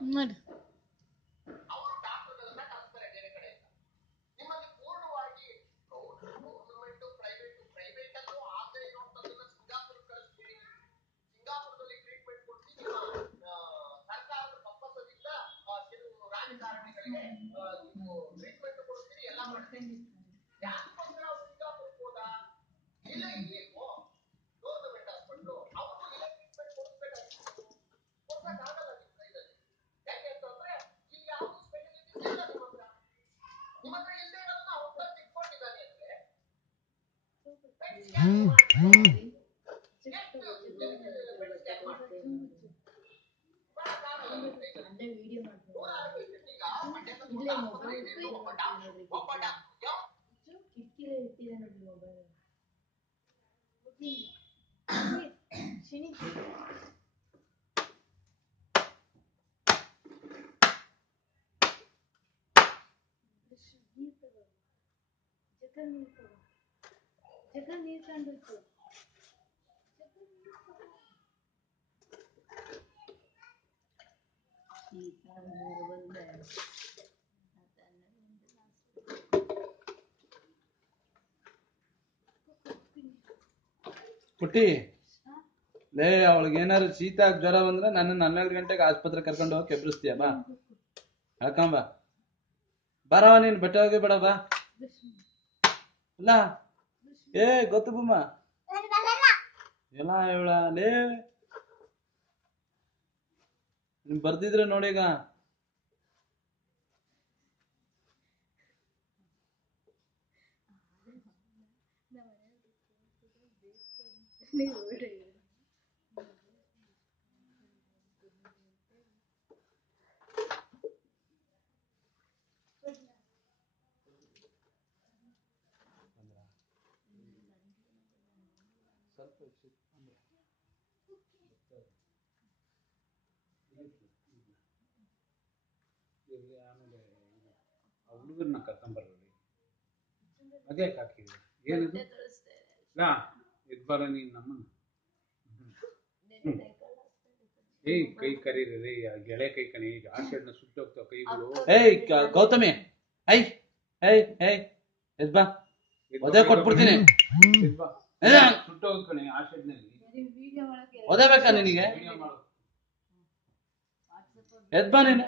ನೋಡಿ ಪುಟ್ಟಿ ಲೇ ಅವಳಿಗೆ ಏನಾದ್ರು ಶೀತ ಜ್ವರ ಬಂದ್ರೆ ನನ್ನ 12 ಗಂಟೆಗೆ ಆಸ್ಪತ್ರೆ ಕರ್ಕೊಂಡು ಹೋಗಿ ಕೆಬ್ರಿಸ್ತೀಯ ಬಾ ಹೇಳ್ಕೊಂಬ ಬರವ ನೀನ್ ಬಟ್ಟೆ ಹೋಗಿ ಬೇಡ ಬಾ ಇಲ್ಲ ಗೊತ್ತು ಬಮ್ಮ ಎಲ್ಲ ಹೇಳ ಲೇ ನೀನ್ ಬರ್ದಿದ್ರೆ ನೋಡೀಗ ಹುಡುಗರನ್ನ ಕರ್ಕೊಂಬರ್ರಿ ಅದೇ ಹಾಕಿದ್ರಿ ಏನಿದು ಇದ್ಬಾರ ನೀನ್ ನಮ್ಮನ್ನ ಕೈ ಕರೀರಿ ಗೆಳೆ ಕೈ ಕಣಿ ಆಷೇಡ್ನ ಸುಟ್ಟೋಗ್ತಾವ ಕೈಗಳು ಗೌತಮಿ ಎದ್ಬಾ ಒದೆ ಕೊಟ್ಬಿಡ್ತೀನಿ ಸುಟ್ಟೋಗ್ ಕಣಿ ಆಷೇಡ್ನಲ್ಲಿ ಒದೆ ಬೇಕಾ ನಿನಗೆ ಎದ್ಬಾ ನೀನು